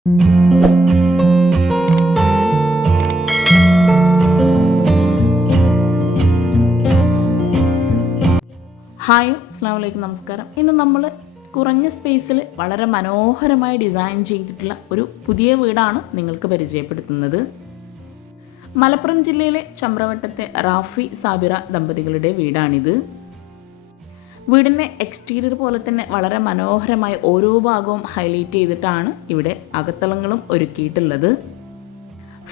Hi അസ്സാം വലൈക്കും നമസ്കാരം. ഇന്ന് നമ്മൾ കുറഞ്ഞ സ്പേസിൽ വളരെ മനോഹരമായി ഡിസൈൻ ചെയ്തിട്ടുള്ള ഒരു പുതിയ വീടാണ് നിങ്ങൾക്ക് പരിചയപ്പെടുത്തുന്നത്. മലപ്പുറം ജില്ലയിലെ ചമ്രവട്ടത്തെ റാഫി സാബിറ ദമ്പതികളുടെ വീടാണിത്. വീടിന്റെ എക്സ്റ്റീരിയർ പോലെ തന്നെ വളരെ മനോഹരമായി ഓരോ ഭാഗവും ഹൈലൈറ്റ് ചെയ്തിട്ടാണ് ഇവിടെ അകത്തളങ്ങളും ഒരുക്കിയിട്ടുള്ളത്.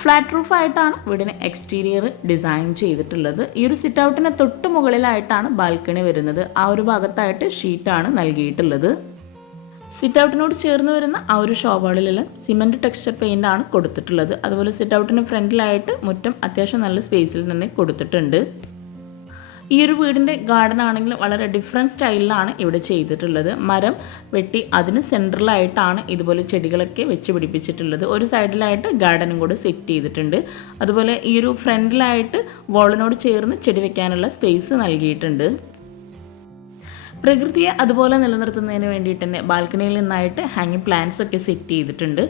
ഫ്ലാറ്റ് റൂഫായിട്ടാണ് വീടിന് എക്സ്റ്റീരിയർ ഡിസൈൻ ചെയ്തിട്ടുള്ളത്. ഈ ഒരു സിറ്റ് ഔട്ടിന് തൊട്ട് മുകളിലായിട്ടാണ് ബാൽക്കണി വരുന്നത്. ആ ഒരു ഭാഗത്തായിട്ട് ഷീറ്റാണ് നൽകിയിട്ടുള്ളത്. സിറ്റ് ഔട്ടിനോട് ചേർന്ന് വരുന്ന ആ ഒരു ഷോവാളിലെല്ലാം സിമന്റ് ടെക്സ്ചർ പെയിന്റ് ആണ് കൊടുത്തിട്ടുള്ളത്. അതുപോലെ സിറ്റ് ഔട്ടിന് ഫ്രണ്ടിലായിട്ട് മുറ്റം അത്യാവശ്യം നല്ല സ്പേസിൽ തന്നെ കൊടുത്തിട്ടുണ്ട്. ഈ ഒരു വീടിന്റെ ഗാർഡൻ ആണെങ്കിൽ വളരെ ഡിഫറെന്റ് സ്റ്റൈലിലാണ് ഇവിടെ ചെയ്തിട്ടുള്ളത്. മരം വെട്ടി അതിന് സെൻട്രലായിട്ടാണ് ഇതുപോലെ ചെടികളൊക്കെ വെച്ച് പിടിപ്പിച്ചിട്ടുള്ളത്. ഒരു സൈഡിലായിട്ട് ഗാർഡനും കൂടെ സെറ്റ് ചെയ്തിട്ടുണ്ട്. അതുപോലെ ഈ ഒരു ഫ്രണ്ടിലായിട്ട് വോളിനോട് ചേർന്ന് ചെടി വെക്കാനുള്ള സ്പേസ് നൽകിയിട്ടുണ്ട്. പ്രകൃതിയെ അതുപോലെ നിലനിർത്തുന്നതിന് വേണ്ടിയിട്ട് തന്നെ ബാൽക്കണിയിൽ നിന്നായിട്ട് ഹാങ്ങിങ് പ്ലാന്റ്സ് ഒക്കെ സെറ്റ് ചെയ്തിട്ടുണ്ട്.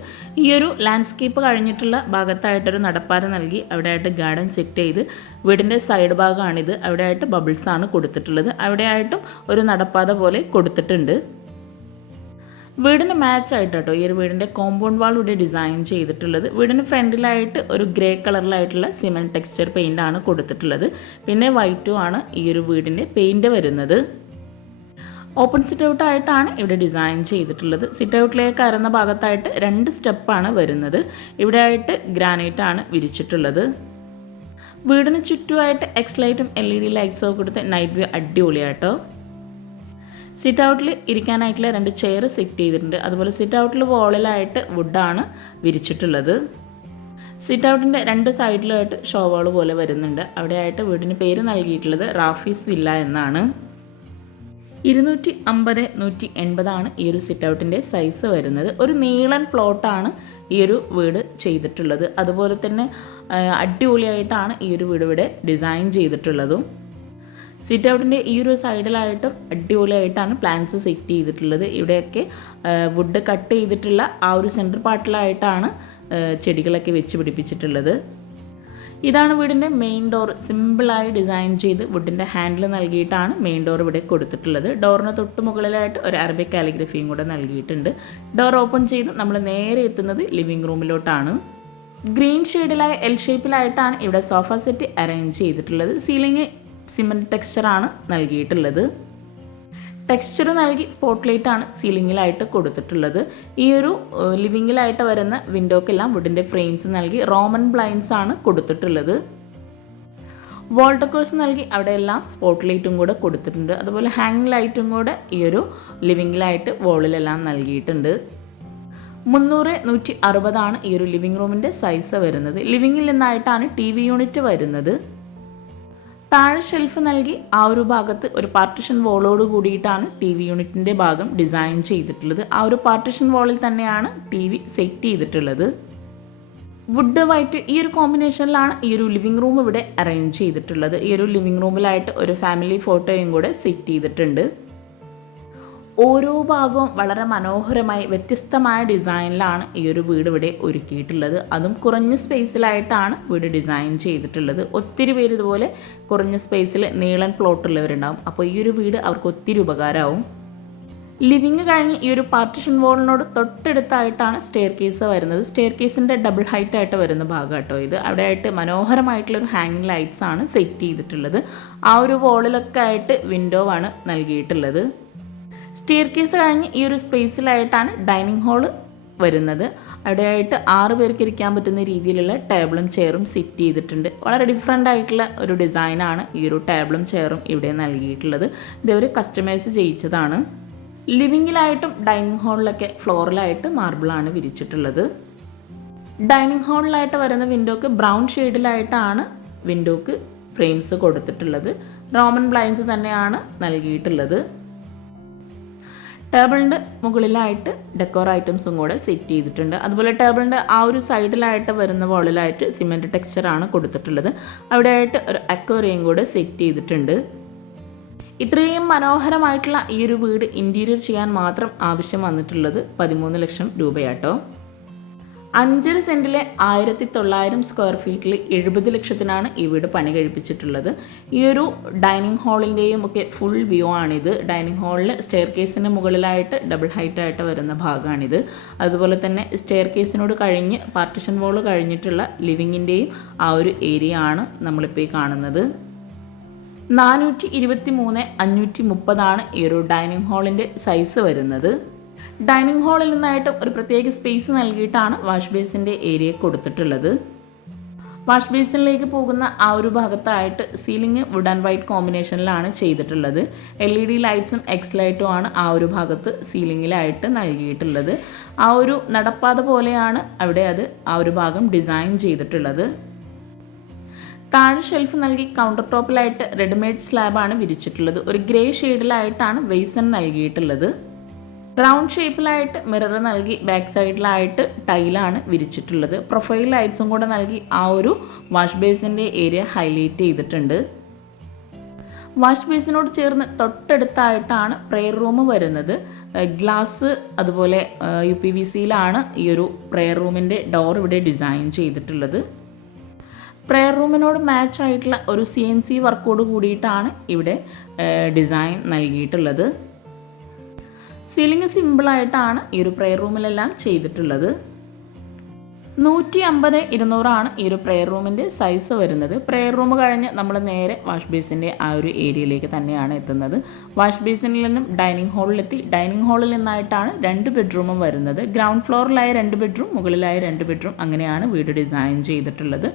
ഈ ഒരു ലാൻഡ്സ്കേപ്പ് കഴിഞ്ഞിട്ടുള്ള ഭാഗത്തായിട്ടൊരു നടപ്പാത നൽകി അവിടെ ആയിട്ട് ഗാർഡൻ സെറ്റ് ചെയ്ത് വീടിന്റെ സൈഡ് ഭാഗമാണിത് ബബിൾസ് ആണ് കൊടുത്തിട്ടുള്ളത്. അവിടെ ആയിട്ടും ഒരു നടപ്പാത പോലെ കൊടുത്തിട്ടുണ്ട്. വീടിന് മാച്ച് ആയിട്ട് കേട്ടോ ഈ ഒരു വീടിന്റെ കോമ്പൗണ്ട് വാൾ ഇവിടെ ഡിസൈൻ ചെയ്തിട്ടുള്ളത്. വീടിന് ഫ്രണ്ടിലായിട്ട് ഒരു ഗ്രേ കളറിലായിട്ടുള്ള സിമെന്റ് ടെക്സ്ചർ പെയിന്റ് ആണ് കൊടുത്തിട്ടുള്ളത്. പിന്നെ വൈറ്റും ആണ് ഈ ഒരു വീടിന്റെ പെയിന്റ് വരുന്നത്. ഓപ്പൺ സിറ്റ് ഔട്ട് ആയിട്ടാണ് ഇവിടെ ഡിസൈൻ ചെയ്തിട്ടുള്ളത്. സിറ്റ് ഔട്ടിലേക്ക് കയറുന്ന ഭാഗത്തായിട്ട് രണ്ട് സ്റ്റെപ്പാണ് വരുന്നത്. ഇവിടെ ആയിട്ട് ഗ്രാനൈറ്റ് ആണ് വിരിച്ചിട്ടുള്ളത്. വീടിന് ചുറ്റുമായിട്ട് എക്സ് ലൈറ്റും എൽ ഇ ഡി ലൈറ്റ്സും കൊടുത്ത് നൈറ്റ് വ്യൂ അടിപൊളിയാട്ടോ. സിറ്റ് ഔട്ടിൽ ഇരിക്കാനായിട്ടുള്ള രണ്ട് ചെയർ സെറ്റ് ചെയ്തിട്ടുണ്ട്. അതുപോലെ സിറ്റ് ഔട്ടിൽ വോളിലായിട്ട് വുഡാണ് വിരിച്ചിട്ടുള്ളത്. സിറ്റ് ഔട്ടിന്റെ രണ്ട് സൈഡിലായിട്ട് ഷോവാൾ പോലെ വരുന്നുണ്ട്. അവിടെയായിട്ട് വീടിന് പേര് നൽകിയിട്ടുള്ളത് റാഫീസ് വില്ല എന്നാണ്. ഇരുന്നൂറ്റി അമ്പത് നൂറ്റി എൺപതാണ് ഈ ഒരു സിറ്റ് ഔട്ടിന്റെ സൈസ് വരുന്നത്. ഒരു നീളൻ പ്ലോട്ടാണ് ഈ ഒരു വീട് ചെയ്തിട്ടുള്ളത്. അതുപോലെ തന്നെ അടിപൊളിയായിട്ടാണ് ഈ ഒരു വീട് ഇവിടെ ഡിസൈൻ ചെയ്തിട്ടുള്ളതും. സിറ്റ് ഔട്ടിന്റെ ഈ ഒരു സൈഡിലായിട്ടും അടിപൊളിയായിട്ടാണ് പ്ലാന്റ്സ് സെറ്റ് ചെയ്തിട്ടുള്ളത്. ഇവിടെയൊക്കെ വുഡ് കട്ട് ചെയ്തിട്ടുള്ള ആ ഒരു സെന്റർ പാർട്ടിലായിട്ടാണ് ചെടികളൊക്കെ വെച്ച് പിടിപ്പിച്ചിട്ടുള്ളത്. ഇതാണ് വീടിന്റെ മെയിൻ ഡോർ സിമ്പിളായി ഡിസൈൻ ചെയ്ത് വുഡിന്റെ ഹാൻഡിൽ നൽകിയിട്ടാണ് മെയിൻ ഡോർ ഇവിടെ കൊടുത്തിട്ടുള്ളത്. ഡോറിന് തൊട്ട് മുകളിലായിട്ട് ഒരു അറബിക് കാലിഗ്രഫിയും കൂടെ നൽകിയിട്ടുണ്ട്. ഡോർ ഓപ്പൺ ചെയ്ത് നമ്മൾ നേരെ എത്തുന്നത് ലിവിംഗ് റൂമിലോട്ടാണ് ഗ്രീൻ ഷെയ്ഡിലായ എൽ ഷേപ്പിലായിട്ടാണ് ഇവിടെ സോഫ സെറ്റ് അറേഞ്ച് ചെയ്തിട്ടുള്ളത്. സീലിംഗ് സിമെന്റ് ടെക്സ്ചറാണ് നൽകിയിട്ടുള്ളത്. ടെക്സ്ചർ നൽകി സ്പോട്ട് ലൈറ്റ് ആണ് സീലിങ്ങിലായിട്ട് കൊടുത്തിട്ടുള്ളത്. ഈ ഒരു ലിവിങ്ങിലായിട്ട് വരുന്ന വിൻഡോക്കെല്ലാം വുഡിന്റെ ഫ്രെയിംസ് നൽകി റോമൻ ബ്ലൈൻസ് ആണ് കൊടുത്തിട്ടുള്ളത്. വാൾ നൽകി നൽകി അവിടെയെല്ലാം സ്പോട്ട് ലൈറ്റും കൂടെ കൊടുത്തിട്ടുണ്ട്. അതുപോലെ ഹാങ് ലൈറ്റും കൂടെ ഈ ഒരു ലിവിങ്ങിലായിട്ട് വോളിലെല്ലാം നൽകിയിട്ടുണ്ട്. മുന്നൂറ് നൂറ്റി അറുപതാണ് ഈ ഒരു ലിവിങ് റൂമിന്റെ സൈസ് വരുന്നത്. ലിവിങ്ങിൽ നിന്നായിട്ടാണ് ടി വി യൂണിറ്റ് വരുന്നത്. താഴെ ഷെൽഫ് നൽകി ആ ഒരു ഭാഗത്ത് ഒരു പാർട്ടിഷൻ വോളോട് കൂടിയിട്ടാണ് ടി വി യൂണിറ്റിന്റെ ഭാഗം ഡിസൈൻ ചെയ്തിട്ടുള്ളത്. ആ ഒരു പാർട്ടിഷൻ വോളിൽ തന്നെയാണ് ടി വി സെറ്റ് ചെയ്തിട്ടുള്ളത്. വുഡ് വൈറ്റ് ഈ ഒരു കോമ്പിനേഷനിലാണ് ഈ ഒരു ലിവിംഗ് റൂം ഇവിടെ അറേഞ്ച് ചെയ്തിട്ടുള്ളത്. ഈ ഒരു ലിവിംഗ് റൂമിലായിട്ട് ഒരു ഫാമിലി ഫോട്ടോയും കൂടെ സെറ്റ് ചെയ്തിട്ടുണ്ട്. ഓരോ ഭാഗവും വളരെ മനോഹരമായി വ്യത്യസ്തമായ ഡിസൈനിലാണ് ഈ ഒരു വീട് ഇവിടെ ഒരുക്കിയിട്ടുള്ളത്. അതും കുറഞ്ഞ സ്പേസിലായിട്ടാണ് വീട് ഡിസൈൻ ചെയ്തിട്ടുള്ളത്. ഒത്തിരി പേര് ഇതുപോലെ കുറഞ്ഞ സ്പേസിൽ നീളൻ പ്ലോട്ടുള്ളവരുണ്ടാവും അപ്പോൾ ഈ ഒരു വീട് അവർക്ക് ഒത്തിരി ഉപകാരമാവും. ലിവിങ് കഴിഞ്ഞ് ഈ ഒരു പാർട്ടിഷൻ വോളിനോട് തൊട്ടടുത്തായിട്ടാണ് സ്റ്റെയർ കേസ് വരുന്നത്. സ്റ്റെയർ കേസിന്റെ ഡബിൾ ഹൈറ്റ് ആയിട്ട് വരുന്ന ഭാഗം കേട്ടോ ഇത്. അവിടെ ആയിട്ട് മനോഹരമായിട്ടുള്ള ഒരു ഹാങ്ങിങ് ലൈറ്റ്സ് ആണ് സെറ്റ് ചെയ്തിട്ടുള്ളത്. ആ ഒരു വോളിലൊക്കെ ആയിട്ട് വിൻഡോ ആണ് നൽകിയിട്ടുള്ളത്. സ്റ്റെയർ കേസ് കഴിഞ്ഞ് ഈ ഒരു സ്പേസിലായിട്ടാണ് ഡൈനിങ് ഹാൾ വരുന്നത്. അവിടെയായിട്ട് ആറ് പേർക്ക് ഇരിക്കാൻ പറ്റുന്ന രീതിയിലുള്ള ടേബിളും ചെയറും സെറ്റ് ചെയ്തിട്ടുണ്ട്. വളരെ ഡിഫറെന്റ് ആയിട്ടുള്ള ഒരു ഡിസൈനാണ് ഈ ഒരു ടേബിളും ചെയറും ഇവിടെ നൽകിയിട്ടുള്ളത്. ഇതവർ കസ്റ്റമൈസ് ചെയ്യിച്ചതാണ്. ലിവിങ്ങിലായിട്ടും ഡൈനിങ് ഹാളിലൊക്കെ ഫ്ലോറിലായിട്ട് മാർബിളാണ് വിരിച്ചിട്ടുള്ളത്. ഡൈനിങ് ഹാളിലായിട്ട് വരുന്ന വിൻഡോക്ക് ബ്രൗൺ ഷെയ്ഡിലായിട്ടാണ് വിൻഡോക്ക് ഫ്രെയിംസ് കൊടുത്തിട്ടുള്ളത്. റോമൻ ബ്ലൈൻസ് തന്നെയാണ് നൽകിയിട്ടുള്ളത്. ടേബിളിന്റെ മുകളിലായിട്ട് ഡെക്കോർ ഐറ്റംസും കൂടെ സെറ്റ് ചെയ്തിട്ടുണ്ട്. അതുപോലെ ടേബിളിന്റെ ആ ഒരു സൈഡിലായിട്ട് വരുന്ന വോളിലായിട്ട് സിമെന്റ് ടെക്സ്ചറാണ് കൊടുത്തിട്ടുള്ളത്. അവിടെയായിട്ട് ഒരു അക്വേറിയം കൂടെ സെറ്റ് ചെയ്തിട്ടുണ്ട്. ഇത്രയും മനോഹരമായിട്ടുള്ള ഈ ഒരു വീട് ഇന്റീരിയർ ചെയ്യാൻ മാത്രം ആവശ്യം വന്നിട്ടുള്ളത് പതിമൂന്ന് ലക്ഷം രൂപയാട്ടോ. അഞ്ചര സെന്റിലെ ആയിരത്തി തൊള്ളായിരം സ്ക്വയർ ഫീറ്റിൽ എഴുപത് ലക്ഷത്തിനാണ് ഈ വീട് പണി കഴിപ്പിച്ചിട്ടുള്ളത്. ഈ ഒരു ഡൈനിങ് ഹാളിന്റെയും ഒക്കെ ഫുൾ വ്യൂ ആണിത്. ഡൈനിങ് ഹാളിൽ സ്റ്റെയർ കേസിന് മുകളിലായിട്ട് ഡബിൾ ഹൈറ്റ് ആയിട്ട് വരുന്ന ഭാഗമാണിത് അതുപോലെ തന്നെ സ്റ്റെയർ കേസിനോട് കഴിഞ്ഞ് പാർട്ടിഷൻ വോൾ കഴിഞ്ഞിട്ടുള്ള ലിവിങ്ങിന്റെയും ആ ഒരു ഏരിയ ആണ് നമ്മളിപ്പോൾ ഈ കാണുന്നത്. നാനൂറ്റി ഇരുപത്തി മൂന്ന് അഞ്ഞൂറ്റി മുപ്പതാണ് ഈ ഒരു ഡൈനിങ് ഹാളിന്റെ സൈസ് വരുന്നത്. ഡൈനിങ് ഹാളിൽ നിന്നായിട്ട് ഒരു പ്രത്യേക സ്പേസ് നൽകിയിട്ടാണ് വാഷ് ബേസിന്റെ ഏരിയ കൊടുത്തിട്ടുള്ളത്. വാഷ് ബേസിനിലേക്ക് പോകുന്ന ആ ഒരു ഭാഗത്തായിട്ട് സീലിംഗ് വുഡ് ആൻഡ് വൈറ്റ് കോമ്പിനേഷനിലാണ് ചെയ്തിട്ടുള്ളത്. എൽ ഇ ഡി ലൈറ്റ്സും എക്സ് ലൈറ്റും ആണ് ആ ഒരു ഭാഗത്ത് സീലിങ്ങിലായിട്ട് നൽകിയിട്ടുള്ളത്. ആ ഒരു നടപ്പാത പോലെയാണ് അവിടെ അത് ആ ഒരു ഭാഗം ഡിസൈൻ ചെയ്തിട്ടുള്ളത്. താഴെ ഷെൽഫ് നൽകി കൗണ്ടർ ടോപ്പിലായിട്ട് റെഡിമെയ്ഡ് സ്ലാബാണ് വിരിച്ചിട്ടുള്ളത്. ഒരു ഗ്രേ ഷെയ്ഡിലായിട്ടാണ് വെയ്സൺ നൽകിയിട്ടുള്ളത്. റൗണ്ട് ഷേപ്പിലായിട്ട് മിറർ നൽകി ബാക്ക് സൈഡിലായിട്ട് ടൈലാണ് വിരിച്ചിട്ടുള്ളത്. പ്രൊഫൈൽ ലൈറ്റ്സും കൂടെ നൽകി ആ ഒരു വാഷ് ബേസിന്റെ ഏരിയ ഹൈലൈറ്റ് ചെയ്തിട്ടുണ്ട്. വാഷ് ബേസിനോട് ചേർന്ന് തൊട്ടടുത്തായിട്ടാണ് പ്രെയർ റൂം വരുന്നത്. ഗ്ലാസ് അതുപോലെ യു പി വി സിയിലാണ് ഈ ഒരു പ്രെയർ റൂമിന്റെ ഡോർ ഇവിടെ ഡിസൈൻ ചെയ്തിട്ടുള്ളത്. പ്രെയർ റൂമിനോട് മാച്ച് ആയിട്ടുള്ള ഒരു സി എൻ സി വർക്കോട് കൂടിയിട്ടാണ് ഇവിടെ ഡിസൈൻ നൽകിയിട്ടുള്ളത്. സീലിംഗ് സിമ്പിളായിട്ടാണ് ഈ ഒരു പ്രെയർ റൂമിലെല്ലാം ചെയ്തിട്ടുള്ളത്. നൂറ്റി അമ്പത് ഇരുന്നൂറാണ് ഈ ഒരു പ്രെയർ റൂമിന്റെ സൈസ് വരുന്നത്. പ്രെയർ റൂം കഴിഞ്ഞ് നമ്മൾ നേരെ വാഷ് ബേസിന്റെ ആ ഒരു ഏരിയയിലേക്ക് തന്നെയാണ് എത്തുന്നത്. വാഷ് ബേസിനിൽ നിന്നും ഡൈനിങ് ഹാളിലെത്തി ഡൈനിങ് ഹാളിൽ നിന്നായിട്ടാണ് രണ്ട് ബെഡ്റൂമും വരുന്നത്. ഗ്രൗണ്ട് ഫ്ലോറിലായ രണ്ട് ബെഡ്റൂം മുകളിലായ രണ്ട് ബെഡ്റൂം അങ്ങനെയാണ് വീട് ഡിസൈൻ ചെയ്തിട്ടുള്ളത്.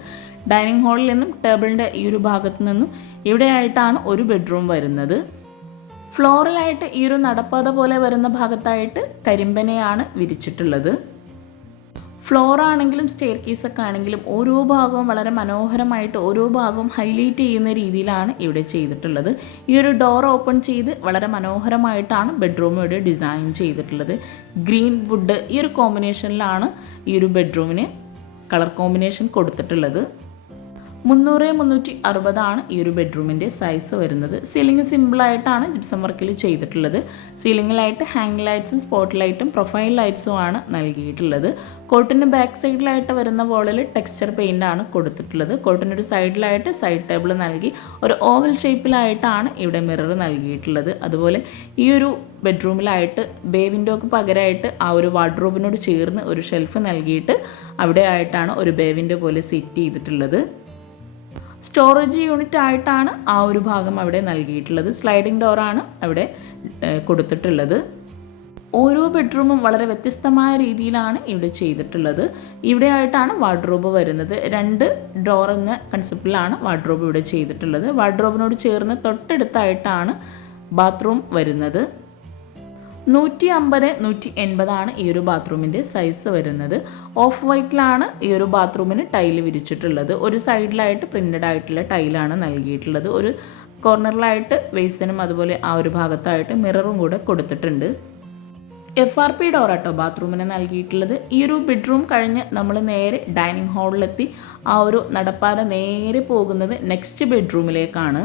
ഡൈനിങ് ഹാളിൽ നിന്നും ടേബിളിന്റെ ഈ ഒരു ഭാഗത്തു നിന്നും ഇവിടെയായിട്ടാണ് ഒരു ബെഡ്റൂം വരുന്നത്. ഫ്ലോറിലായിട്ട് ഈ ഒരു നടപ്പാത പോലെ വരുന്ന ഭാഗത്തായിട്ട് കരിമ്പനയാണ് വിരിച്ചിട്ടുള്ളത്. ഫ്ലോർ ആണെങ്കിലും സ്റ്റെയർ കേസൊക്കെ ആണെങ്കിലും ഓരോ ഭാഗവും വളരെ മനോഹരമായിട്ട് ഓരോ ഭാഗവും ഹൈലൈറ്റ് ചെയ്യുന്ന രീതിയിലാണ് ഇവിടെ ചെയ്തിട്ടുള്ളത്. ഈ ഒരു ഡോർ ഓപ്പൺ ചെയ്ത് വളരെ മനോഹരമായിട്ടാണ് ബെഡ്റൂം ഇവിടെ ഡിസൈൻ ചെയ്തിട്ടുള്ളത്. ഗ്രീൻ വുഡ് ഈ ഒരു കോമ്പിനേഷനിലാണ് ഈ ഒരു ബെഡ്റൂമിന് കളർ കോമ്പിനേഷൻ കൊടുത്തിട്ടുള്ളത്. മുന്നൂറ് മുന്നൂറ്റി അറുപതാണ് ഈ ഒരു ബെഡ്റൂമിന്റെ സൈസ് വരുന്നത്. സീലിംഗ് സിമ്പിളായിട്ടാണ് ജിപ്സം വർക്കിൽ ചെയ്തിട്ടുള്ളത്. സീലിംഗിലായിട്ട് ഹാങ് ലൈറ്റ്സും സ്പോട്ട് ലൈറ്റും പ്രൊഫൈൽ ലൈറ്റ്സും ആണ് നൽകിയിട്ടുള്ളത്. കോട്ടിന്റെ ബാക്ക് സൈഡിലായിട്ട് വരുന്ന വോളിൽ ടെക്സ്ചർ പെയിന്റ് ആണ് കൊടുത്തിട്ടുള്ളത്. കോട്ടിന്റെ ഒരു സൈഡിലായിട്ട് സൈഡ് ടേബിൾ നൽകി ഒരു ഓവൽ ഷേപ്പിലായിട്ടാണ് ഇവിടെ മിറർ നൽകിയിട്ടുള്ളത്. അതുപോലെ ഈ ഒരു ബെഡ്റൂമിലായിട്ട് ബേ വിൻഡോക്ക് പകരമായിട്ട് ആ ഒരു വാർഡ്രോബിനോട് ചേർന്ന് ഒരു ഷെൽഫ് നൽകിയിട്ട് അവിടെ ആയിട്ടാണ് ഒരു ബേ വിൻഡോ പോലെ സെറ്റ് ചെയ്തിട്ടുള്ളത്. സ്റ്റോറേജ് യൂണിറ്റ് ആയിട്ടാണ് ആ ഒരു ഭാഗം അവിടെ നൽകിയിട്ടുള്ളത്. സ്ലൈഡിംഗ് ഡോറാണ് അവിടെ കൊടുത്തിട്ടുള്ളത്. ഓരോ ബെഡ്റൂമും വളരെ വ്യത്യസ്തമായ രീതിയിലാണ് ഇവിടെ ചെയ്തിട്ടുള്ളത്. ഇവിടെ ആയിട്ടാണ് വാർഡ്രോബ് വരുന്നത്. രണ്ട് ഡോർ എന്ന കൺസെപ്റ്റിലാണ് വാർഡ്രോബ് ഇവിടെ ചെയ്തിട്ടുള്ളത്. വാർഡ്രോബിനോട് ചേർന്ന് തൊട്ടടുത്തായിട്ടാണ് ബാത്റൂം വരുന്നത്. നൂറ്റി അമ്പത് നൂറ്റി എൺപതാണ് ഈ ഒരു ബാത്റൂമിന്റെ സൈസ് വരുന്നത്. ഓഫ് വൈറ്റിലാണ് ഈ ഒരു ബാത്റൂമിന് ടൈൽ വിരിച്ചിട്ടുള്ളത്. ഒരു സൈഡിലായിട്ട് പ്രിന്റഡ് ആയിട്ടുള്ള ടൈലാണ് നൽകിയിട്ടുള്ളത്. ഒരു കോർണറിലായിട്ട് വേസിനും അതുപോലെ ആ ഒരു ഭാഗത്തായിട്ട് മിററും കൂടെ കൊടുത്തിട്ടുണ്ട്. എഫ് ആർ പി ഡോറാട്ടോ ബാത്റൂമിന് നൽകിയിട്ടുള്ളത്. ഈ ഒരു ബെഡ്റൂം കഴിഞ്ഞ് നമ്മൾ നേരെ ഡൈനിങ് ഹാളിലെത്തി ആ ഒരു നടപ്പാത നേരെ പോകുന്നത് നെക്സ്റ്റ് ബെഡ്റൂമിലേക്കാണ്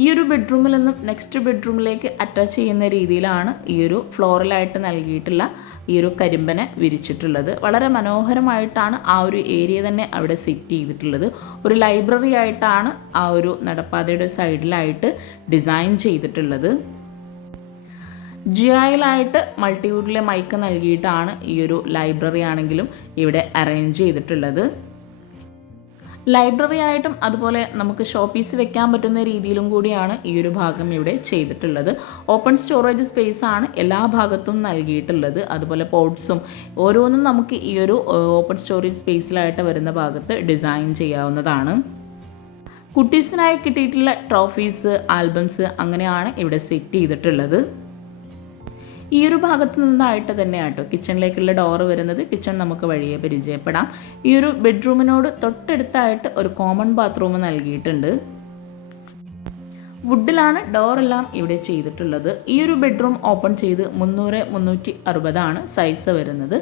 ഈ ഒരു ബെഡ്റൂമിൽ നിന്നും നെക്സ്റ്റ് ബെഡ്റൂമിലേക്ക് അറ്റാച്ച് ചെയ്യുന്ന രീതിയിലാണ് ഈ ഒരു ഫ്ലോറലായിട്ട് നൽകിയിട്ടുള്ള ഈ ഒരു കരിമ്പനെ വിരിച്ചിട്ടുള്ളത്. വളരെ മനോഹരമായിട്ടാണ് ആ ഒരു ഏരിയ തന്നെ അവിടെ സെറ്റ് ചെയ്തിട്ടുള്ളത്. ഒരു ലൈബ്രറി ആയിട്ടാണ് ആ ഒരു നടപ്പാതയുടെ സൈഡിലായിട്ട് ഡിസൈൻ ചെയ്തിട്ടുള്ളത്. ജിയായിലായിട്ട് മൾട്ടിവുഡിലെ മൈക്ക് നൽകിയിട്ടാണ് ഈ ഒരു ലൈബ്രറി ആണെങ്കിലും ഇവിടെ അറേഞ്ച് ചെയ്തിട്ടുള്ളത്. ലൈബ്രറി ആയിട്ടും അതുപോലെ നമുക്ക് ഷോപ്പീസ് വെക്കാൻ പറ്റുന്ന രീതിയിലും കൂടിയാണ് ഈ ഒരു ഭാഗം ഇവിടെ ചെയ്തിട്ടുള്ളത്. ഓപ്പൺ സ്റ്റോറേജ് സ്പേസ് ആണ് എല്ലാ ഭാഗത്തും നൽകിയിട്ടുള്ളത്. അതുപോലെ പോട്ട്സും ഓരോന്നും നമുക്ക് ഈ ഒരു ഓപ്പൺ സ്റ്റോറേജ് സ്പേസിലായിട്ട് വരുന്ന ഭാഗത്ത് ഡിസൈൻ ചെയ്യാവുന്നതാണ്. കുട്ടീസിനായി കിട്ടിയിട്ടുള്ള ട്രോഫീസ് ആൽബംസ് അങ്ങനെയാണ് ഇവിടെ സെറ്റ് ചെയ്തിട്ടുള്ളത്. ഈ ഒരു ഭാഗത്ത് നിന്നായിട്ട് തന്നെ തന്നെയാട്ടോ കിച്ചണിലേക്കുള്ള ഡോറ് വരുന്നത്. കിച്ചൺ നമുക്ക് വഴിയെ പരിചയപ്പെടാം. ഈ ഒരു ബെഡ്റൂമിനോട് തൊട്ടടുത്തായിട്ട് ഒരു കോമൺ ബാത്റൂം നൽകിയിട്ടുണ്ട്. വുഡിലാണ് ഡോറെല്ലാം ഇവിടെ ചെയ്തിട്ടുള്ളത്. ഈ ഒരു ബെഡ്റൂം ഓപ്പൺ ചെയ്ത് മുന്നൂറ് മുന്നൂറ്റി അറുപതാണ് സൈസ് വരുന്നത്.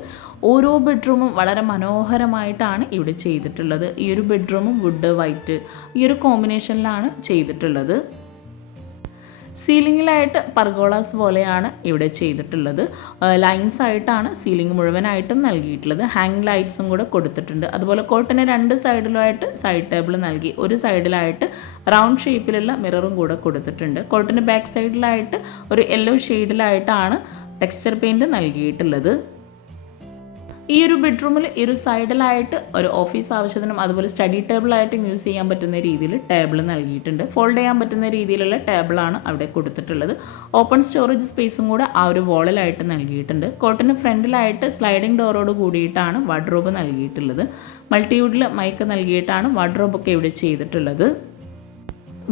ഓരോ ബെഡ്റൂമും വളരെ മനോഹരമായിട്ടാണ് ഇവിടെ ചെയ്തിട്ടുള്ളത്. ഈ ഒരു ബെഡ്റൂമും വുഡ് വൈറ്റ് ഈ ഒരു കോമ്പിനേഷനിലാണ് ചെയ്തിട്ടുള്ളത്. സീലിങ്ങിലായിട്ട് പർഗോളാസ് പോലെയാണ് ഇവിടെ ചെയ്തിട്ടുള്ളത്. ലൈൻസ് ആയിട്ടാണ് സീലിംഗ് മുഴുവനായിട്ടും നൽകിയിട്ടുള്ളത്. ഹാങ് ലൈറ്റ്സും കൂടെ കൊടുത്തിട്ടുണ്ട്. അതുപോലെ കോട്ടിന് രണ്ട് സൈഡിലുമായിട്ട് സൈഡ് ടേബിൾ നൽകി. ഒരു സൈഡിലായിട്ട് റൗണ്ട് ഷേപ്പിലുള്ള മിററും കൂടെ കൊടുത്തിട്ടുണ്ട്. കോട്ടിന് ബാക്ക് സൈഡിലായിട്ട് ഒരു യെല്ലോ ഷെയ്ഡിലായിട്ടാണ് ടെക്സ്ചർ പെയിന്റ് നൽകിയിട്ടുള്ളത്. ഈ ഒരു ബെഡ്റൂമിൽ ഈ ഒരു സൈഡിലായിട്ട് ഒരു ഓഫീസ് ആവശ്യത്തിനും അതുപോലെ സ്റ്റഡി ടേബിളായിട്ടും യൂസ് ചെയ്യാൻ പറ്റുന്ന രീതിയിൽ ടേബിൾ നൽകിയിട്ടുണ്ട്. ഫോൾഡ് ചെയ്യാൻ പറ്റുന്ന രീതിയിലുള്ള ടേബിളാണ് അവിടെ കൊടുത്തിട്ടുള്ളത്. ഓപ്പൺ സ്റ്റോറേജ് സ്പേസും കൂടെ ആ ഒരു വോളിലായിട്ട് നൽകിയിട്ടുണ്ട്. കോട്ടിന് ഫ്രണ്ടിലായിട്ട് സ്ലൈഡിംഗ് ഡോറോട് കൂടിയിട്ടാണ് വാർഡ്രോബ് നൽകിയിട്ടുള്ളത്. മൾട്ടിവുഡിൽ മൈക്ക് നൽകിയിട്ടാണ് വാർഡ്രോബൊക്കെ ഇവിടെ ചെയ്തിട്ടുള്ളത്.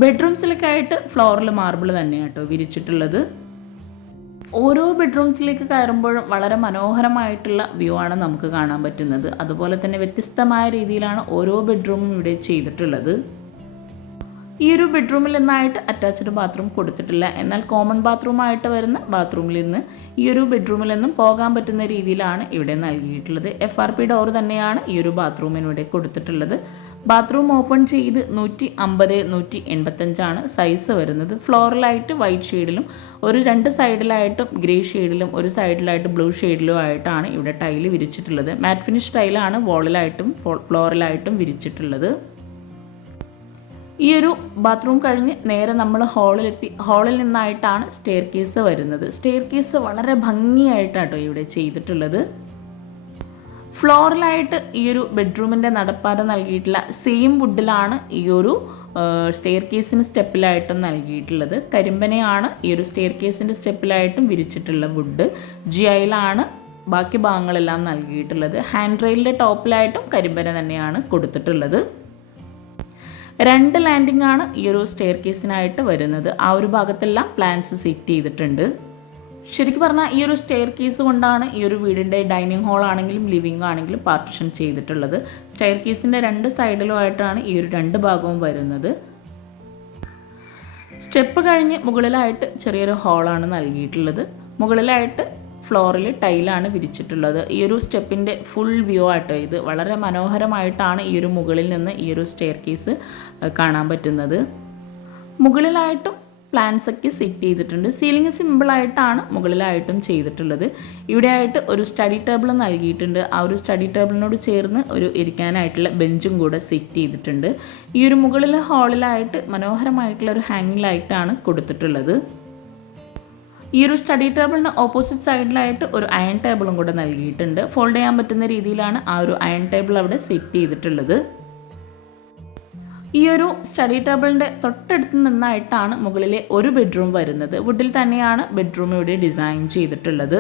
ബെഡ്റൂംസിലൊക്കെ ആയിട്ട് ഫ്ലോറിൽ മാർബിൾ തന്നെയാട്ടോ വിരിച്ചിട്ടുള്ളത്. ഓരോ ബെഡ്റൂംസിലേക്ക് കയറുമ്പോഴും വളരെ മനോഹരമായിട്ടുള്ള വ്യൂ ആണ് നമുക്ക് കാണാൻ പറ്റുന്നത്. അതുപോലെ തന്നെ വ്യത്യസ്തമായ രീതിയിലാണ് ഓരോ ബെഡ്റൂമും ഇവിടെ ചെയ്തിട്ടുള്ളത്. ഈ ഒരു ബെഡ്റൂമിൽ നിന്നായിട്ട് അറ്റാച്ച്ഡ് ബാത്റൂം കൊടുത്തിട്ടില്ല. എന്നാൽ കോമൺ ബാത്റൂമായിട്ട് വരുന്ന ബാത്റൂമിൽ നിന്ന് ഈ ഒരു ബെഡ്റൂമിൽ നിന്നും പോകാൻ പറ്റുന്ന രീതിയിലാണ് ഇവിടെ നൽകിയിട്ടുള്ളത്. എഫ് ആർ പി ഡോർ തന്നെയാണ് ഈ ഒരു ബാത്റൂമിന് കൊടുത്തിട്ടുള്ളത്. ബാത്റൂം ഓപ്പൺ ചെയ്ത് നൂറ്റി അമ്പത് നൂറ്റി എൺപത്തഞ്ചാണ് സൈസ് വരുന്നത് ഫ്ലോറിലായിട്ട് വൈറ്റ് ഷെയ്ഡിലും ഒരു രണ്ട് സൈഡിലായിട്ടും ഗ്രേ ഷെയ്ഡിലും ഒരു സൈഡിലായിട്ട് ബ്ലൂ ഷെയ്ഡിലും ആയിട്ടാണ് ഇവിടെ ടൈൽ വിരിച്ചിട്ടുള്ളത്. മാറ്റ് ഫിനിഷ് ടൈലാണ് വോളിലായിട്ടും ഫ്ലോറിലായിട്ടും വിരിച്ചിട്ടുള്ളത്. ഈ ഒരു ബാത്റൂം കഴിഞ്ഞ് നേരെ നമ്മൾ ഹാളിലെത്തി ഹാളിൽ നിന്നായിട്ടാണ് സ്റ്റെയർ കേസ് വരുന്നത്. സ്റ്റെയർ കേസ് വളരെ ഭംഗിയായിട്ടാട്ടോ ഇവിടെ ചെയ്തിട്ടുള്ളത്. ഫ്ലോറിലായിട്ട് ഈ ഒരു ബെഡ്റൂമിന്റെ നടപ്പാത നൽകിയിട്ടുള്ള സെയിം വുഡിലാണ് ഈ ഒരു സ്റ്റെയർ കേസിന് സ്റ്റെപ്പിലായിട്ടും നൽകിയിട്ടുള്ളത്. കരിമ്പനയാണ് ഈ ഒരു സ്റ്റെയർ കേസിന്റെ സ്റ്റെപ്പിലായിട്ടും വിരിച്ചിട്ടുള്ള വുഡ് ജി ഐയിലാണ് ബാക്കി ഭാഗങ്ങളെല്ലാം നൽകിയിട്ടുള്ളത്. ഹാൻഡ് റെയിലിന്റെ ടോപ്പിലായിട്ടും കരിമ്പന തന്നെയാണ് കൊടുത്തിട്ടുള്ളത്. രണ്ട് ലാൻഡിംഗ് ആണ് ഈ ഒരു സ്റ്റെയർ കേസിനായിട്ട് വരുന്നത്. ആ ഒരു ഭാഗത്തെല്ലാം പ്ലാൻസ് സെറ്റ് ചെയ്തിട്ടുണ്ട്. ശരിക്കും പറഞ്ഞാൽ ഈ ഒരു സ്റ്റെയർ കേസ് കൊണ്ടാണ് ഈ ഒരു വീടിന്റെ ഡൈനിങ് ഹാൾ ആണെങ്കിലും ലിവിങ് ആണെങ്കിലും പാർട്ടിഷൻ ചെയ്തിട്ടുള്ളത്. സ്റ്റെയർ കേസിന്റെ രണ്ട് സൈഡിലുമായിട്ടാണ് ഈ ഒരു രണ്ട് ഭാഗവും വരുന്നത്. സ്റ്റെപ്പ് കഴിഞ്ഞ് മുകളിലായിട്ട് ചെറിയൊരു ഹാളാണ് നൽകിയിട്ടുള്ളത്. മുകളിലായിട്ട് ഫ്ലോറിൽ ടൈലാണ് വിരിച്ചിട്ടുള്ളത്. ഈ ഒരു സ്റ്റെപ്പിന്റെ ഫുൾ വ്യൂ ആയിട്ട് ഇത്. വളരെ മനോഹരമായിട്ടാണ് ഈ ഒരു മുകളിൽ നിന്ന് ഈ ഒരു സ്റ്റെയർ കേസ് കാണാൻ പറ്റുന്നത്. മുകളിലായിട്ടും പ്ലാൻസ് ഒക്കെ സെറ്റ് ചെയ്തിട്ടുണ്ട്. സീലിംഗ് സിമ്പിളായിട്ടാണ് മുകളിലായിട്ടും ചെയ്തിട്ടുള്ളത്. ഇവിടെയായിട്ട് ഒരു സ്റ്റഡി ടേബിൾ നൽകിയിട്ടുണ്ട്. ആ ഒരു സ്റ്റഡി ടേബിളിനോട് ചേർന്ന് ഒരു ഇരിക്കാനായിട്ടുള്ള ബെഞ്ചും കൂടെ സെറ്റ് ചെയ്തിട്ടുണ്ട്. ഈ ഒരു മുകളിലെ ഹാളിലായിട്ട് മനോഹരമായിട്ടുള്ള ഒരു ഹാങ്ങിങ് ലൈറ്റാണ് കൊടുത്തിട്ടുള്ളത്. ഈ ഒരു സ്റ്റഡി ടേബിളിന് ഓപ്പോസിറ്റ് സൈഡിലായിട്ട് ഒരു അയൺ ടേബിളും കൂടെ നൽകിയിട്ടുണ്ട്. ഫോൾഡ് ചെയ്യാൻ പറ്റുന്ന രീതിയിലാണ് ആ ഒരു അയൺ ടേബിൾ അവിടെ സെറ്റ് ചെയ്തിട്ടുള്ളത്. ഈ ഒരു സ്റ്റഡി ടേബിളിന്റെ തൊട്ടടുത്ത് നിന്നായിട്ടാണ് മുകളിലെ ഒരു ബെഡ്റൂം വരുന്നത്. വുഡിൽ തന്നെയാണ് ബെഡ്റൂം ഇവിടെ ഡിസൈൻ ചെയ്തിട്ടുള്ളത്.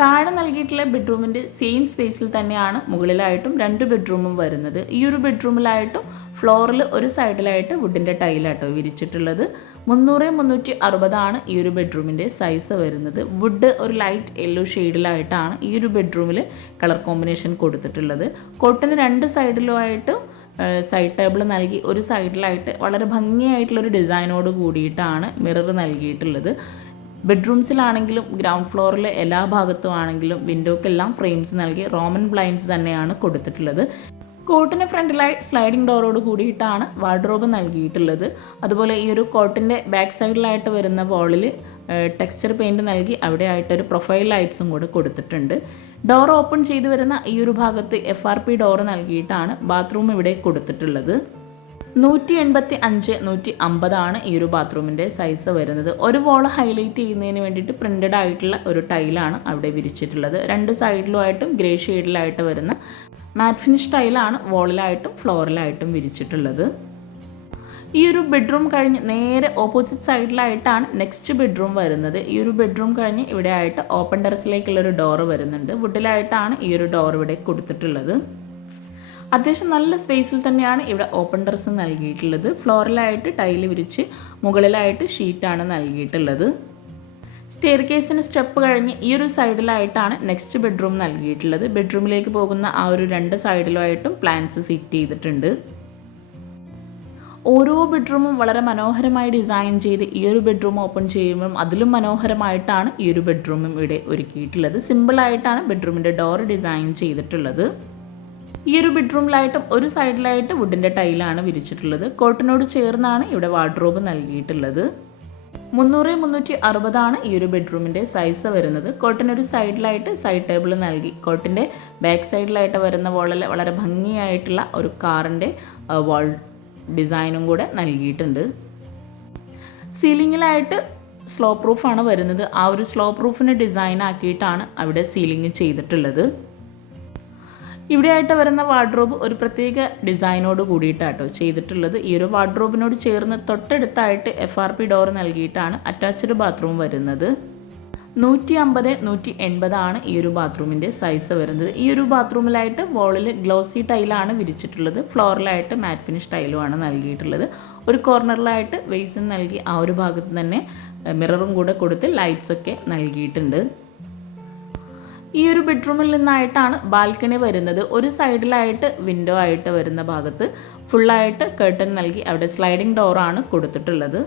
താഴെ നൽകിയിട്ടുള്ള ബെഡ്റൂമിന്റെ സെയിം സ്പേസിൽ തന്നെയാണ് മുകളിലായിട്ടും രണ്ട് ബെഡ്റൂമും വരുന്നത്. ഈ ഒരു ബെഡ്റൂമിലായിട്ടും ഫ്ലോറിൽ ഒരു സൈഡിലായിട്ട് വുഡിന്റെ ടൈലാട്ടോ വിരിച്ചിട്ടുള്ളത്. മുന്നൂറ് മുന്നൂറ്റി അറുപതാണ് ഈ ഒരു ബെഡ്റൂമിന്റെ സൈസ് വരുന്നത്. വുഡ് ഒരു ലൈറ്റ് യെല്ലോ ഷെയ്ഡിലായിട്ടാണ് ഈ ഒരു ബെഡ്റൂമിൽ കളർ കോമ്പിനേഷൻ കൊടുത്തിട്ടുള്ളത്. കോട്ടിന് രണ്ട് സൈഡിലുമായിട്ട് സൈഡ് ടേബിൾ നൽകി ഒരു സൈഡിലായിട്ട് വളരെ ഭംഗിയായിട്ടുള്ളൊരു ഡിസൈനോട് കൂടിയിട്ടാണ് മിറർ നൽകിയിട്ടുള്ളത്. ബെഡ്റൂംസിലാണെങ്കിലും ഗ്രൗണ്ട് ഫ്ലോറിൽ എല്ലാ ഭാഗത്തും ആണെങ്കിലും വിൻഡോക്കെല്ലാം ഫ്രെയിംസ് നൽകി റോമൻ ബ്ലൈൻഡ്സ് തന്നെയാണ് കൊടുത്തിട്ടുള്ളത്. കോട്ടിന് ഫ്രണ്ടിലായി സ്ലൈഡിംഗ് ഡോറോട് കൂടിയിട്ടാണ് വാർഡ്രോബ് നൽകിയിട്ടുള്ളത്. അതുപോലെ ഈ ഒരു കോട്ടിന്റെ ബാക്ക് സൈഡിലായിട്ട് വരുന്ന വോളിൽ ടെക്സ്ചർ പെയിന്റ് നൽകി അവിടെ ആയിട്ടൊരു പ്രൊഫൈൽ ലൈറ്റ്സും കൂടെ കൊടുത്തിട്ടുണ്ട്. ഡോർ ഓപ്പൺ ചെയ്തു വരുന്ന ഈ ഒരു ഭാഗത്ത് എഫ് ആർ പി ഡോർ നൽകിയിട്ടാണ് ബാത്റൂം ഇവിടെ കൊടുത്തിട്ടുള്ളത്. നൂറ്റി എൺപത്തി അഞ്ച് നൂറ്റി അമ്പതാണ് ഈ ഒരു ബാത്റൂമിന്റെ സൈസ് വരുന്നത്. ഒരു വോൾ ഹൈലൈറ്റ് ചെയ്യുന്നതിന് വേണ്ടിയിട്ട് പ്രിന്റഡ് ആയിട്ടുള്ള ഒരു ടൈലാണ് അവിടെ വിരിച്ചിട്ടുള്ളത്. രണ്ട് സൈഡിലുമായിട്ടും ഗ്രേ ഷെയ്ഡിലായിട്ട് വരുന്ന മാറ്റ് ഫിനിഷ് ടൈലാണ് വോളിലായിട്ടും ഫ്ലോറിലായിട്ടും വിരിച്ചിട്ടുള്ളത്. ഈ ഒരു ബെഡ്റൂം കഴിഞ്ഞ് നേരെ ഓപ്പോസിറ്റ് സൈഡിലായിട്ടാണ് നെക്സ്റ്റ് ബെഡ്റൂം വരുന്നത്. ഈ ഒരു ബെഡ്റൂം കഴിഞ്ഞ് ഇവിടെ ആയിട്ട് ഓപ്പൺ ടെറസിലേക്കുള്ള ഒരു ഡോറ് വരുന്നുണ്ട്. വുഡിലായിട്ടാണ് ഈ ഒരു ഡോർ ഇവിടെ കൊടുത്തിട്ടുള്ളത്. അത്യാവശ്യം നല്ല സ്പേസിൽ തന്നെയാണ് ഇവിടെ ഓപ്പൺ ടെറസ് നൽകിയിട്ടുള്ളത്. ഫ്ലോറിലായിട്ട് ടൈൽ വിരിച്ച് മുകളിലായിട്ട് ഷീറ്റാണ് നൽകിയിട്ടുള്ളത്. സ്റ്റെയർ കേസിന് സ്റ്റെപ്പ് കഴിഞ്ഞ് ഈ ഒരു സൈഡിലായിട്ടാണ് നെക്സ്റ്റ് ബെഡ്റൂം നൽകിയിട്ടുള്ളത്. ബെഡ്റൂമിലേക്ക് പോകുന്ന ആ ഒരു രണ്ട് സൈഡിലുമായിട്ടും പ്ലാൻസ് സെറ്റ് ചെയ്തിട്ടുണ്ട്. ഓരോ ബെഡ്റൂമും വളരെ മനോഹരമായി ഡിസൈൻ ചെയ്ത് ഈ ഒരു ബെഡ്റൂം ഓപ്പൺ ചെയ്യുമ്പം അതിലും മനോഹരമായിട്ടാണ് ഈ ഒരു ബെഡ്റൂമും ഇവിടെ ഒരുക്കിയിട്ടുള്ളത്. സിമ്പിളായിട്ടാണ് ബെഡ്റൂമിന്റെ ഡോർ ഡിസൈൻ ചെയ്തിട്ടുള്ളത്. ഈ ഒരു ബെഡ്റൂമിലായിട്ടും ഒരു സൈഡിലായിട്ട് വുഡിന്റെ ടൈലാണ് വിരിച്ചിട്ടുള്ളത്. കോട്ടനോട് ചേർന്നാണ് ഇവിടെ വാർഡ്രോബ് നൽകിയിട്ടുള്ളത്. മുന്നൂറ് മുന്നൂറ്റി അറുപതാണ് ഈ ഒരു ബെഡ്റൂമിന്റെ സൈസ് വരുന്നത്. കോട്ടിനൊരു സൈഡിലായിട്ട് സൈഡ് ടേബിൾ നൽകി. കോട്ടിന്റെ ബാക്ക് സൈഡിലായിട്ട് വരുന്ന വോളിൽ വളരെ ഭംഗിയായിട്ടുള്ള ഒരു കാറിന്റെ വാൾ ഡിസൈനും കൂടെ നൽകിയിട്ടുണ്ട്. സീലിങ്ങിലായിട്ട് സ്ലോ പ്രൂഫാണ് വരുന്നത്. ആ ഒരു സ്ലോ പ്രൂഫിന് ഡിസൈൻ ആക്കിയിട്ടാണ് അവിടെ സീലിംഗ് ചെയ്തിട്ടുള്ളത്. ഇവിടെയായിട്ട് വരുന്ന വാർഡ്രോബ് ഒരു പ്രത്യേക ഡിസൈനോട് കൂടിയിട്ടാട്ടോ ചെയ്തിട്ടുള്ളത്. ഈ ഒരു വാർഡ്രോബിനോട് ചേർന്ന് തൊട്ടടുത്തായിട്ട് എഫ് ആർ പി ഡോർ നൽകിയിട്ടാണ് അറ്റാച്ച്ഡ് ബാത്റൂം വരുന്നത്. നൂറ്റി അമ്പത് നൂറ്റി എൺപതാണ് ഈ ഒരു ബാത്റൂമിന്റെ സൈസ് വരുന്നത്. ഈ ഒരു ബാത്റൂമിലായിട്ട് വോളിൽ ഗ്ലോസി ടൈലാണ് വിരിച്ചിട്ടുള്ളത്. ഫ്ലോറിലായിട്ട് മാറ്റ് ഫിനിഷ് ടൈലുമാണ് നൽകിയിട്ടുള്ളത്. ഒരു കോർണറിലായിട്ട് വെയ്സും നൽകി ആ ഒരു ഭാഗത്ത് തന്നെ മിററും കൂടെ കൊടുത്ത് ലൈറ്റ്സൊക്കെ നൽകിയിട്ടുണ്ട്. ഈ ഒരു ബെഡ്റൂമിൽ നിന്നായിട്ടാണ് ബാൽക്കണി വരുന്നത്. ഒരു സൈഡിലായിട്ട് വിൻഡോ ആയിട്ട് വരുന്ന ഭാഗത്ത് ഫുള്ളായിട്ട് കർട്ടൻ നൽകി അവിടെ സ്ലൈഡിംഗ് ഡോറാണ് കൊടുത്തിട്ടുള്ളത്.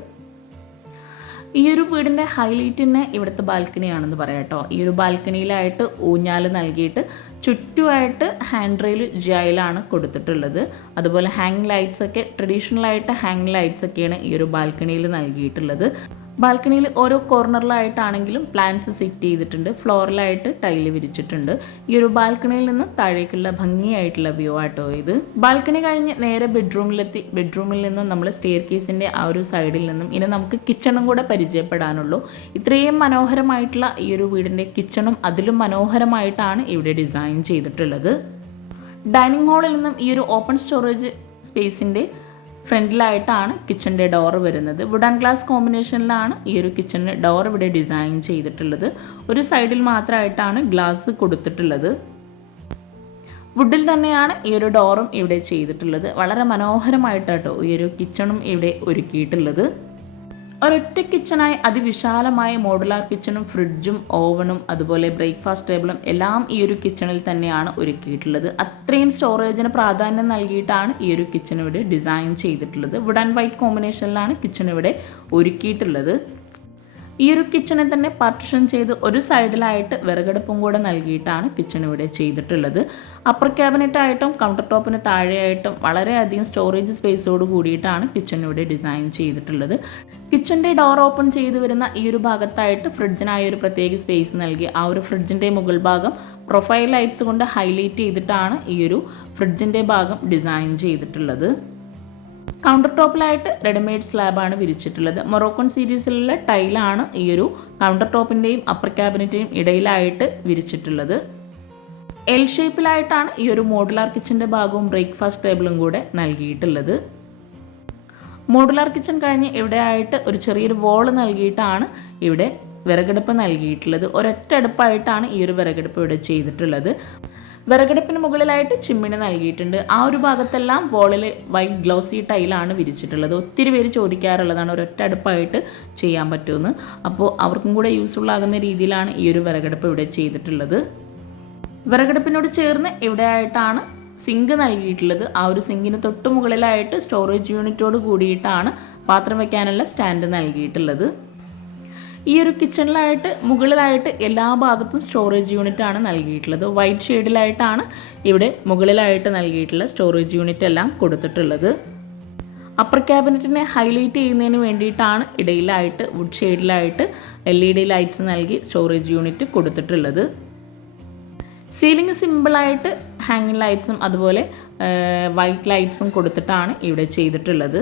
ഈ ഒരു വീടിന്റെ ഹൈലൈറ്റിന് ഇവിടുത്തെ ബാൽക്കണിയാണെന്ന് പറയാം കേട്ടോ ഈ ഒരു ബാൽക്കണിയിലായിട്ട് ഊഞ്ഞാൽ നൽകിയിട്ട് ചുറ്റുമായിട്ട് ഹാൻഡ് റെയിൽ ജയിലാണ് കൊടുത്തിട്ടുള്ളത്. അതുപോലെ ഹാങ് ലൈറ്റ്സ് ഒക്കെ ട്രഡീഷണൽ ആയിട്ട് ഹാങ് ലൈറ്റ്സ് ഒക്കെയാണ് ഈ ഒരു ബാൽക്കണിയിൽ നൽകിയിട്ടുള്ളത്. ബാൽക്കണിയിൽ ഓരോ കോർണറിലായിട്ടാണെങ്കിലും പ്ലാന്റ്സ് സെറ്റ് ചെയ്തിട്ടുണ്ട്. ഫ്ലോറിലായിട്ട് ടൈൽ വിരിച്ചിട്ടുണ്ട്. ഈ ഒരു ബാൽക്കണിയിൽ നിന്ന് താഴേക്കുള്ള ഭംഗിയായിട്ടുള്ള വ്യൂ ആട്ടോ ഇത്. ബാൽക്കണി കഴിഞ്ഞ് നേരെ ബെഡ്റൂമിലെത്തി. ബെഡ്റൂമിൽ നിന്നും നമ്മൾ സ്റ്റെയർ കേസിന്റെ ആ ഒരു സൈഡിൽ നിന്നും ഇനി നമുക്ക് കിച്ചണും കൂടെ പരിചയപ്പെടാനുള്ളൂ. ഇത്രയും മനോഹരമായിട്ടുള്ള ഈ ഒരു വീടിന്റെ കിച്ചണും അതിലും മനോഹരമായിട്ടാണ് ഇവിടെ ഡിസൈൻ ചെയ്തിട്ടുള്ളത്. ഡൈനിങ് ഹാളിൽ നിന്നും ഈ ഒരു ഓപ്പൺ സ്റ്റോറേജ് സ്പേസിന്റെ ഫ്രണ്ടിലായിട്ടാണ് കിച്ചണിന്റെ ഡോർ വരുന്നത്. വുഡൻ ഗ്ലാസ് കോമ്പിനേഷനിലാണ് ഈ ഒരു കിച്ചണിന്റെ ഡോർ ഇവിടെ ഡിസൈൻ ചെയ്തിട്ടുള്ളത്. ഒരു സൈഡിൽ മാത്രമായിട്ടാണ് ഗ്ലാസ് കൊടുത്തിട്ടുള്ളത്. വുഡിൽ തന്നെയാണ് ഈ ഒരു ഡോറും ഇവിടെ ചെയ്തിട്ടുള്ളത്. വളരെ മനോഹരമായിട്ടാട്ടോ ഈ ഒരു കിച്ചണും ഇവിടെ ഒരുക്കിയിട്ടുള്ളത്. ഒരൊറ്റ കിച്ചണായി അതിവിശാലമായ മോഡുലാർ കിച്ചണും ഫ്രിഡ്ജും ഓവനും അതുപോലെ ബ്രേക്ക്ഫാസ്റ്റ് ടേബിളും എല്ലാം ഈ ഒരു കിച്ചണിൽ തന്നെയാണ് ഒരുക്കിയിട്ടുള്ളത്. അത്രയും സ്റ്റോറേജിന് പ്രാധാന്യം നൽകിയിട്ടാണ് ഈ ഒരു കിച്ചൺ ഇവിടെ ഡിസൈൻ ചെയ്തിട്ടുള്ളത്. വുഡ് ആൻഡ് വൈറ്റ് കോമ്പിനേഷനിലാണ് കിച്ചൺ ഇവിടെ ഒരുക്കിയിട്ടുള്ളത്. ഈ ഒരു കിച്ചണിൽ തന്നെ പാർട്ടിഷൻ ചെയ്ത് ഒരു സൈഡിലായിട്ട് വിറകടുപ്പും കൂടെ നൽകിയിട്ടാണ് കിച്ചൺ ഇവിടെ ചെയ്തിട്ടുള്ളത്. അപ്പർ ക്യാബിനറ്റ് ആയിട്ടും കൗണ്ടർ ടോപ്പിന് താഴെയായിട്ടും വളരെയധികം സ്റ്റോറേജ് സ്പേസോട് കൂടിയിട്ടാണ് കിച്ചൺ ഇവിടെ ഡിസൈൻ ചെയ്തിട്ടുള്ളത്. കിച്ചന്റെ ഡോർ ഓപ്പൺ ചെയ്ത് വരുന്ന ഈ ഒരു ഭാഗത്തായിട്ട് ഫ്രിഡ്ജിനായി ഒരു പ്രത്യേക സ്പേസ് നൽകി. ആ ഒരു ഫ്രിഡ്ജിന്റെ മുകൾ ഭാഗം പ്രൊഫൈൽ ലൈറ്റ്സ് കൊണ്ട് ഹൈലൈറ്റ് ചെയ്തിട്ടാണ് ഈ ഒരു ഫ്രിഡ്ജിന്റെ ഭാഗം ഡിസൈൻ ചെയ്തിട്ടുള്ളത്. കൗണ്ടർ ടോപ്പിലായിട്ട് റെഡിമെയ്ഡ് സ്ലാബാണ് വിരിച്ചിട്ടുള്ളത്. മൊറോക്കൺ സീരീസിലുള്ള ടൈലാണ് ഈ ഒരു കൗണ്ടർ ടോപ്പിന്റെയും അപ്പർ ക്യാബിനറ്റിന്റെയും ഇടയിലായിട്ട് വിരിച്ചിട്ടുള്ളത്. എൽ ഷേപ്പിലായിട്ടാണ് ഈ ഒരു മോഡുലാർ കിച്ചന്റെ ഭാഗവും ബ്രേക്ക്ഫാസ്റ്റ് ടേബിളും കൂടെ നൽകിയിട്ടുള്ളത്. മോഡുലാർ കിച്ചൺ കഴിഞ്ഞ് ഇവിടെ ആയിട്ട് ഒരു ചെറിയൊരു വോൾ നൽകിയിട്ടാണ് ഇവിടെ വിറകടുപ്പ് നൽകിയിട്ടുള്ളത്. ഒരൊറ്റ അടുപ്പായിട്ടാണ് ഈ ഒരു വിറകടുപ്പ് ഇവിടെ ചെയ്തിട്ടുള്ളത്. വിറകടുപ്പിന് മുകളിലായിട്ട് ചിമ്മിണി നൽകിയിട്ടുണ്ട്. ആ ഒരു ഭാഗത്തെല്ലാം വോളിൽ വൈറ്റ് ഗ്ലൗസി ടൈലാണ് വിരിച്ചിട്ടുള്ളത്. ഒത്തിരി പേര് ചോദിക്കാറുള്ളതാണ് ഒരൊറ്റ അടുപ്പായിട്ട് ചെയ്യാൻ പറ്റുമെന്ന്. അപ്പോൾ അവർക്കും കൂടെ യൂസ്ഫുൾ ആകുന്ന രീതിയിലാണ് ഈ ഒരു വിറകടുപ്പ് ഇവിടെ ചെയ്തിട്ടുള്ളത്. വിറകടുപ്പിനോട് ചേർന്ന് ഇവിടെ ആയിട്ടാണ് സിങ്ക് നൽകിയിട്ടുള്ളത്. ആ ഒരു സിങ്കിന് തൊട്ട് മുകളിലായിട്ട് സ്റ്റോറേജ് യൂണിറ്റോട് കൂടിയിട്ടാണ് പാത്രം വയ്ക്കാനുള്ള സ്റ്റാൻഡ് നൽകിയിട്ടുള്ളത്. ഈ ഒരു കിച്ചണിലായിട്ട് മുകളിലായിട്ട് എല്ലാ ഭാഗത്തും സ്റ്റോറേജ് യൂണിറ്റ് ആണ് നൽകിയിട്ടുള്ളത്. വൈറ്റ് ഷെയ്ഡിലായിട്ടാണ് ഇവിടെ മുകളിലായിട്ട് നൽകിയിട്ടുള്ള സ്റ്റോറേജ് യൂണിറ്റ് എല്ലാം കൊടുത്തിട്ടുള്ളത്. അപ്പർ ക്യാബിനറ്റിനെ ഹൈലൈറ്റ് ചെയ്യുന്നതിന് വേണ്ടിയിട്ടാണ് ഇടയിലായിട്ട് വുഡ് ഷെയ്ഡിലായിട്ട് എൽ ഇ ഡി ലൈറ്റ്സ് നൽകി സ്റ്റോറേജ് യൂണിറ്റ് കൊടുത്തിട്ടുള്ളത്. സീലിംഗ് സിമ്പിളായിട്ട് ഹാങ്ങിങ് ലൈറ്റ്സും അതുപോലെ വൈറ്റ് ലൈറ്റ്സും കൊടുത്തിട്ടാണ് ഇവിടെ ചെയ്തിട്ടുള്ളത്.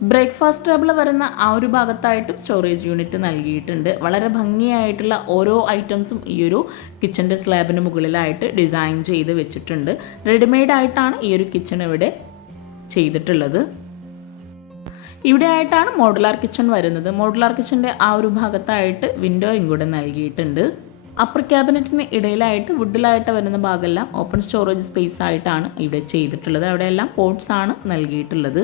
ബ്രേക്ക്ഫാസ്റ്റ് ടേബിൾ വരുന്ന ആ ഒരു ഭാഗത്തായിട്ടും സ്റ്റോറേജ് യൂണിറ്റ് നൽകിയിട്ടുണ്ട്. വളരെ ഭംഗിയായിട്ടുള്ള ഓരോ ഐറ്റംസും ഈ ഒരു കിച്ചന്റെ സ്ലാബിന് മുകളിലായിട്ട് ഡിസൈൻ ചെയ്ത് വെച്ചിട്ടുണ്ട്. റെഡിമെയ്ഡ് ആയിട്ടാണ് ഈ ഒരു കിച്ചൺ ഇവിടെ ചെയ്തിട്ടുള്ളത്. ഇവിടെ ആയിട്ടാണ് മോഡുലാർ കിച്ചൺ വരുന്നത്. മോഡുലാർ കിച്ചന്റെ ആ ഒരു ഭാഗത്തായിട്ട് വിൻഡോയും കൂടെ നൽകിയിട്ടുണ്ട്. അപ്പർ ക്യാബിനറ്റിന് ഇടയിലായിട്ട് വുഡിലായിട്ട് വരുന്ന ഭാഗമെല്ലാം ഓപ്പൺ സ്റ്റോറേജ് സ്പേസ് ആയിട്ടാണ് ഇവിടെ ചെയ്തിട്ടുള്ളത്. അവിടെയെല്ലാം പോട്ട്സ് ആണ് നൽകിയിട്ടുള്ളത്.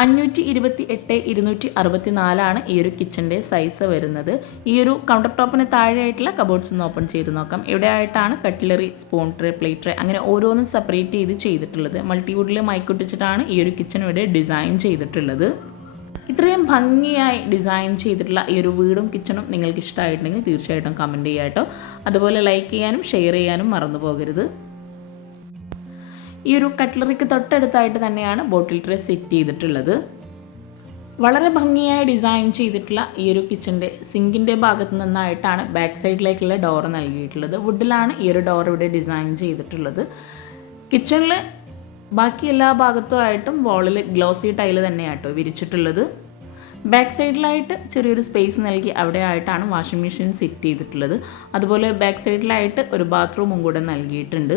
അഞ്ഞൂറ്റി ഇരുപത്തി എട്ട് ഇരുന്നൂറ്റി അറുപത്തി നാലാണ് ഈ ഒരു കിച്ചന്റെ സൈസ് വരുന്നത്. ഈ ഒരു കൗണ്ടർ ടോപ്പിന് താഴെയായിട്ടുള്ള കബോർഡ്സ് ഒന്ന് ഓപ്പൺ ചെയ്ത് നോക്കാം. ഇവിടെ ആയിട്ടാണ് cutlery spoon tray plate tray അങ്ങനെ ഓരോന്നും സെപ്പറേറ്റ് ചെയ്ത് ചെയ്തിട്ടുള്ളത്. മൾട്ടിവുഡിൽ മൈക്കൊട്ടിച്ചിട്ടാണ് ഈ ഒരു കിച്ചൺ ഇവിടെ ഡിസൈൻ ചെയ്തിട്ടുള്ളത്. ഇത്രയും ഭംഗിയായി ഡിസൈൻ ചെയ്തിട്ടുള്ള ഈ ഒരു വീടും കിച്ചണും നിങ്ങൾക്ക് ഇഷ്ടമായിട്ടുണ്ടെങ്കിൽ തീർച്ചയായിട്ടും കമന്റ് ചെയ്യാം അതുപോലെ ലൈക്ക് ചെയ്യാനും ഷെയർ ചെയ്യാനും മറന്നു പോകരുത് ഈ ഒരു കട്ട്ലറിക്ക് തൊട്ടടുത്തായിട്ട് തന്നെയാണ് ബോട്ടിൽ ട്രേ സെറ്റ് ചെയ്തിട്ടുള്ളത്. വളരെ ഭംഗിയായി ഡിസൈൻ ചെയ്തിട്ടുള്ള ഈ ഒരു കിച്ചന്റെ സിങ്കിന്റെ ഭാഗത്ത് നിന്നായിട്ടാണ് ബാക്ക് സൈഡിലേക്കുള്ള ഡോർ നൽകിയിട്ടുള്ളത്. വുഡിലാണ് ഈ ഒരു ഡോർ ഇവിടെ ഡിസൈൻ ചെയ്തിട്ടുള്ളത്. കിച്ചണിൽ ബാക്കി എല്ലാ ഭാഗത്തുമായിട്ടും വോളിൽ ഗ്ലോസി ടൈൽ തന്നെയാട്ടോ വിരിച്ചിട്ടുള്ളത്. ബാക്ക് സൈഡിലായിട്ട് ചെറിയൊരു സ്പേസ് നൽകി അവിടെ ആയിട്ടാണ് വാഷിംഗ് മെഷീൻ സെറ്റ് ചെയ്തിട്ടുള്ളത്. അതുപോലെ ബാക്ക് സൈഡിലായിട്ട് ഒരു ബാത്റൂമും കൂടെ നൽകിയിട്ടുണ്ട്.